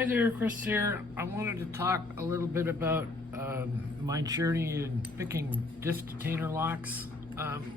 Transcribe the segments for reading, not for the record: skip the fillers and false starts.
Hi there, Chris here. I wanted to talk a little bit about my journey in picking disc detainer locks.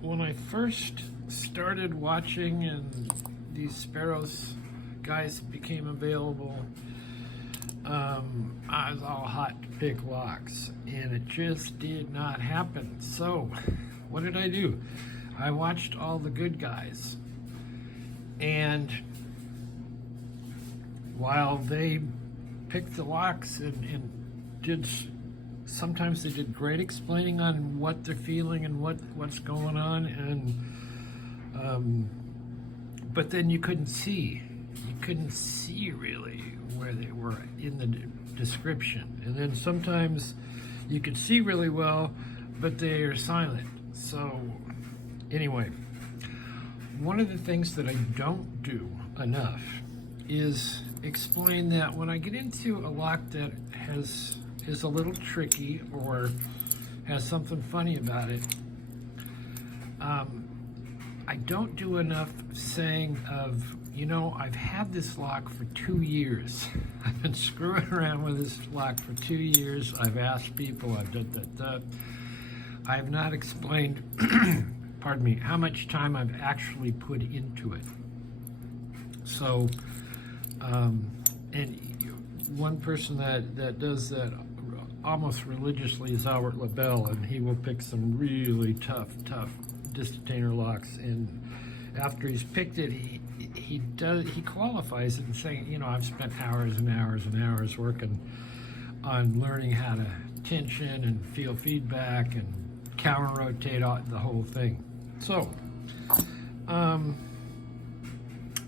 When I first started watching and these Sparrows guys became available, I was all hot to pick locks, and it just did not happen. So, what did I do? I watched all the good guys, and while they picked the locks and did, sometimes they did great explaining on what they're feeling and what's going on, and but then you couldn't see really where they were in the description, and then sometimes you could see really well, but they are silent. So anyway, one of the things that I don't do enough is explain that when I get into a lock that is a little tricky or has something funny about it, I don't do enough saying of, you know, I've had this lock for 2 years. I've been screwing around with this lock for 2 years. I've asked people, I've done that. I have not explained, pardon me, how much time I've actually put into it. So, and one person that does that almost religiously is Albert LaBelle, and he will pick some really tough disc detainer locks, and after he's picked it, he qualifies it and saying, you know, I've spent hours and hours and hours working on learning how to tension and feel feedback and counter rotate the whole thing. So,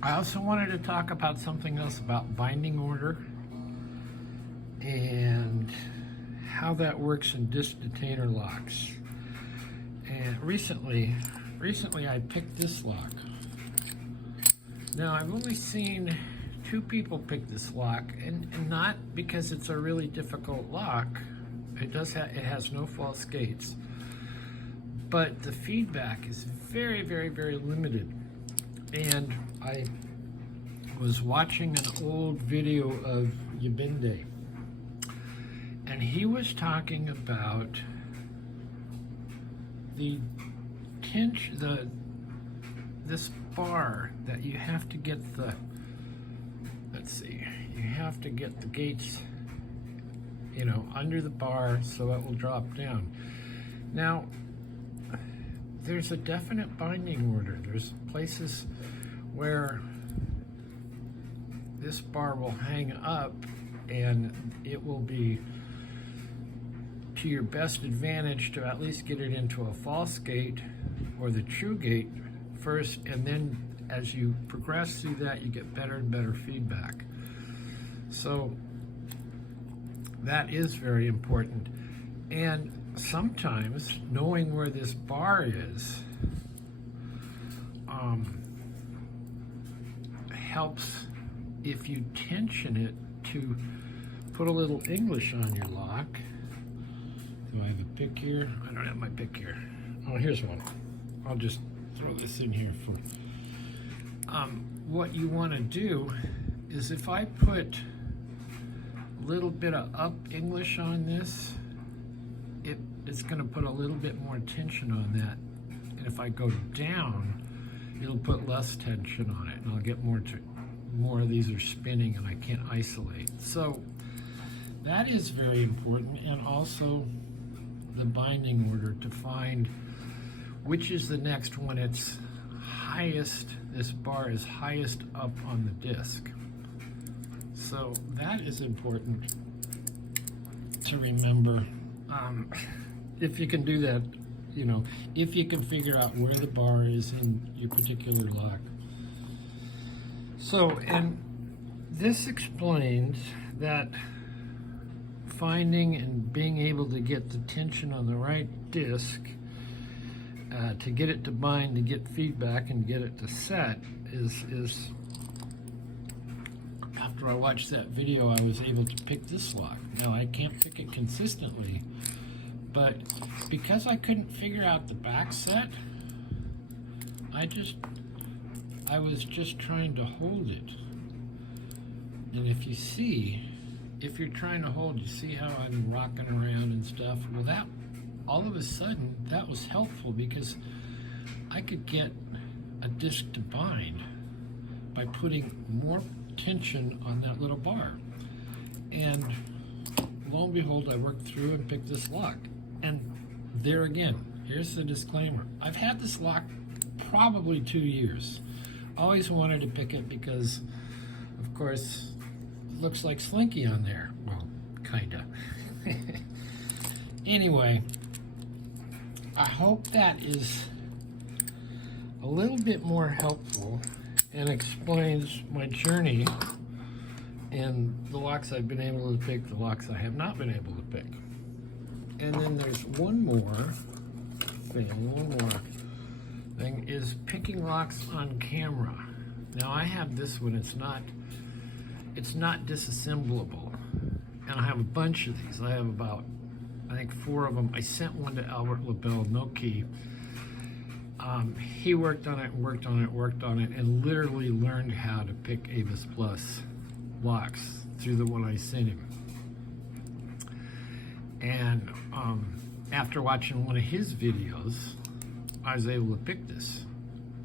I also wanted to talk about something else about binding order and how that works in disc detainer locks. And recently I picked this lock. Now, I've only seen 2 people pick this lock, and not because it's a really difficult lock. It has no false gates, but the feedback is very limited. And I was watching an old video of Yabinde, and he was talking about the this bar that you have to get the, you have to get the gates, you know, under the bar so it will drop down. Now, there's a definite binding order. There's places where this bar will hang up, and it will be to your best advantage to at least get it into a false gate or the true gate first, and then as you progress through that, you get better and better feedback. So that is very important. And sometimes knowing where this bar is helps if you tension it to put a little English on your lock. Do I have a pick here? I don't have my pick here. Oh, here's one. I'll just throw this in here for what you want to do is, if I put a little bit of up English on this, it's going to put a little bit more tension on that, and if I go down, it'll put less tension on it, and I'll get more of these are spinning and I can't isolate. So that is very important, and also the binding order to find which is the next one. It's highest, this bar is highest up on the disc. So that is important to remember. If you can do that, you know, if you can figure out where the bar is in your particular lock. So, and this explains that finding and being able to get the tension on the right disc, to get it to bind, to get feedback, and get it to set is after I watched that video, I was able to pick this lock. Now, I can't pick it consistently, but because I couldn't figure out the back set, I was just trying to hold it And if you see, if you're trying to hold, you see how I'm rocking around and stuff? Well, that, all of a sudden, that was helpful because I could get a disc to bind by putting more tension on that little bar. And lo and behold, I worked through and picked this lock. And there again, here's the disclaimer. I've had this lock probably 2 years. Always wanted to pick it because, of course, it looks like Slinky on there. Well, kinda. Anyway, I hope that is a little bit more helpful and explains my journey and the locks I've been able to pick, the locks I have not been able to pick. And then there's one more thing is picking locks on camera. Now I have this one, it's not disassemblable. And I have a bunch of these. I have about, I think 4 of them. I sent one to Albert LaBelle, no key. He worked on it, and literally learned how to pick Avis Plus locks through the one I sent him. And after watching one of his videos, I was able to pick this.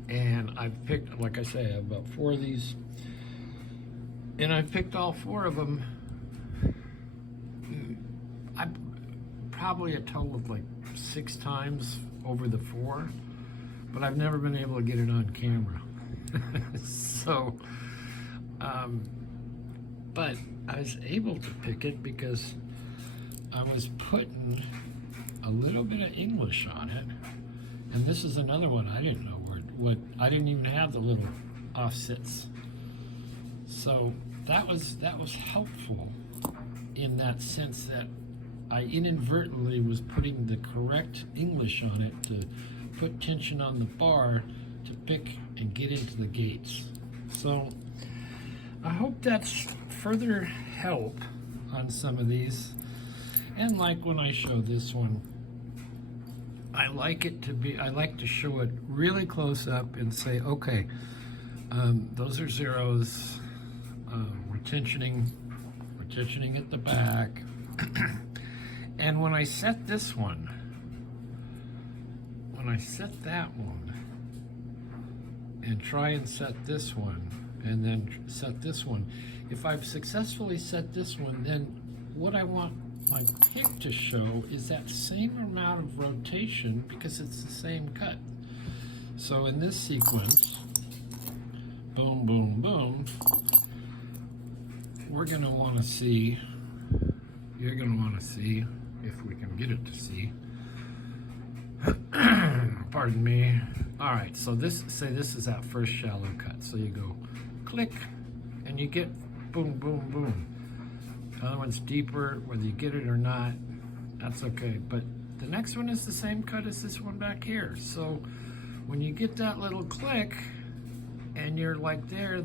And I've picked, like I say, I have about 4 of these. And I picked all 4 of them. I probably a total of like 6 times over the 4. But I've never been able to get it on camera. So, but I was able to pick it because I was putting a little bit of English on it. And this is another one I didn't know what I didn't even have the little offsets. So that was helpful in that sense that I inadvertently was putting the correct English on it to put tension on the bar to pick and get into the gates. So I hope that's further help on some of these. And like when I show this one, I like to show it really close up and say, okay, those are zeros, we're tensioning at the back. And when I set this one, when I set that one and try and set this one and then set this one, if I've successfully set this one, then what I want my pick to show is that same amount of rotation because it's the same cut. So in this sequence, boom, boom, boom, we're going to want to see, you're going to want to see, if we can get it to see, pardon me. All right, so this is that first shallow cut. So you go click and you get boom, boom, boom. The other one's deeper, whether you get it or not, that's okay. But the next one is the same cut as this one back here. So when you get that little click and you're like there,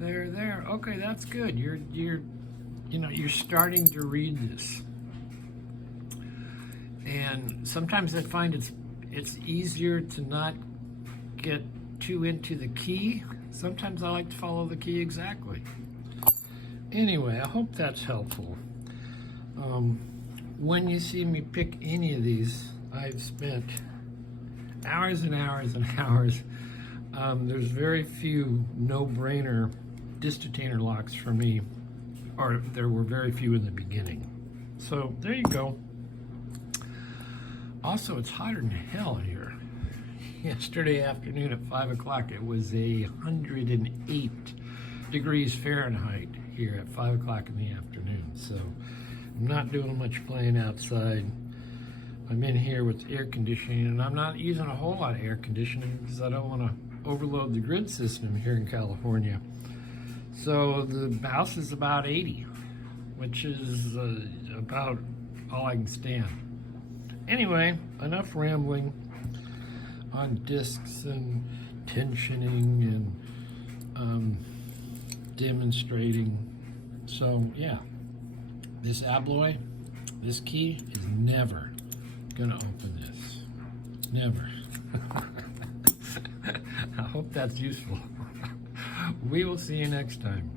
okay, that's good. You're starting to read this. And sometimes I find it's easier to not get too into the key. Sometimes I like to follow the key exactly. Anyway, I hope that's helpful. When you see me pick any of these, I've spent hours and hours and hours. There's very few no-brainer distatainer locks for me, or there were very few in the beginning. So there you go. Also, it's hotter than hell here. Yesterday afternoon at 5 o'clock, it was 108 degrees Fahrenheit here at 5 o'clock in the afternoon. So I'm not doing much playing outside. I'm in here with air conditioning, and I'm not using a whole lot of air conditioning because I don't want to overload the grid system here in California. So the house is about 80, which is about all I can stand. Anyway, enough rambling on discs and tensioning and demonstrating. So yeah, this alloy, this key is never gonna open this. Never. I hope that's useful. We will see you next time.